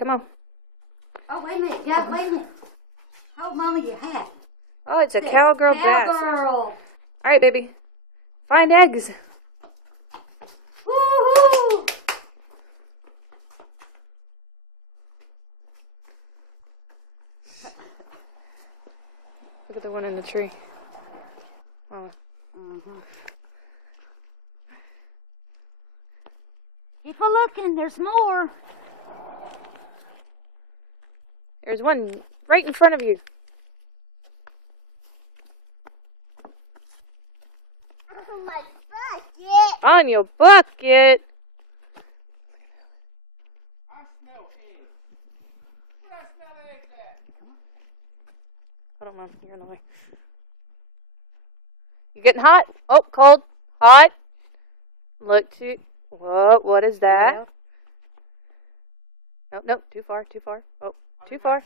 come on. Oh, wait a minute. Yeah, wait a minute. Hold Mama your hat. Oh, it's a cowgirl bass. Cowgirl. Alright, baby. Find eggs. Woohoo! Look at the one in the tree. Mama. Keep a looking. There's more. There's one right in front of you. Oh, my bucket. On your bucket. I smell eggs. Where I smell eggs at? Hold on, Mom. You're in the way. You getting hot? Oh, cold. Hot. Look to... Whoa, what is that? Nope, nope. Too far, too far. Oh, too far.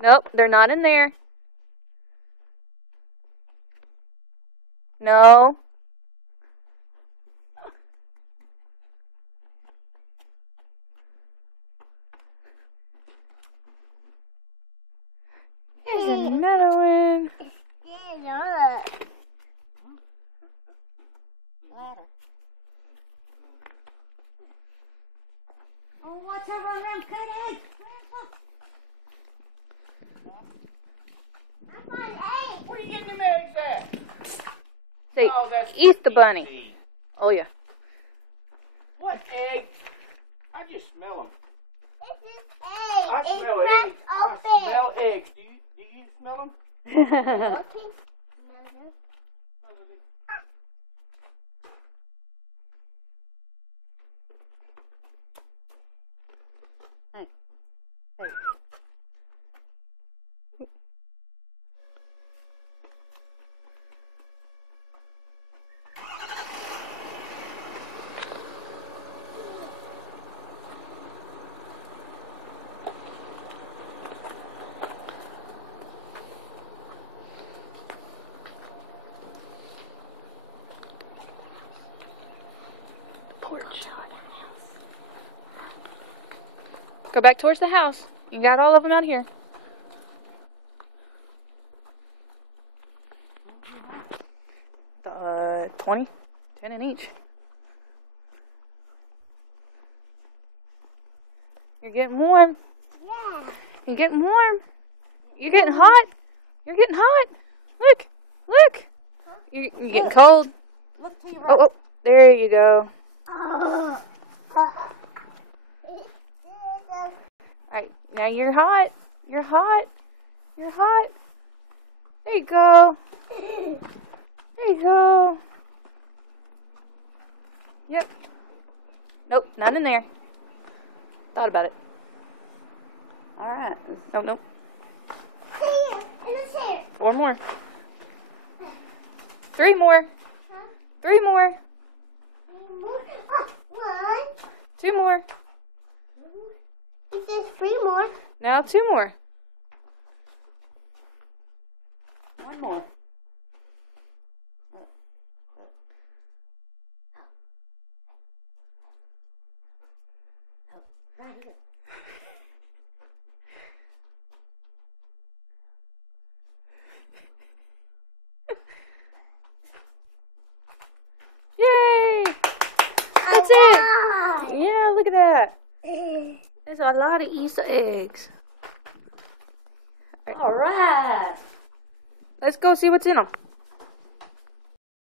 Nope, they're not in there. No. There's another one. Oh, watch out on them cut eggs. Where you getting them eggs at? Say, Oh, that's Easter bunny. easy. Oh, yeah. What eggs? I just smell them. This is egg. I It's smell cracked eggs. I open. smell eggs. Do you smell them? Okay. Hey. Hey. Porch. Go back towards the house. You got all of them out here. The 20? 10 in each. You're getting warm. Yeah. You're getting warm. You're getting hot. You're getting hot. Look. Look. You're getting cold. Look to your Oh, oh. There you go. Alright, now you're hot. You're hot. You're hot. There you go. There you go. Yep. Nope, not in there. Thought about it. All right. Nope, nope. Here, in this here. 4 more. 3 more. 3 more. One. 2 more. It says 3 more. Now 2 more. One more. Right here. Yay! That's it. Yeah, look at that. There's a lot of Easter eggs. All right. Let's go see what's in them.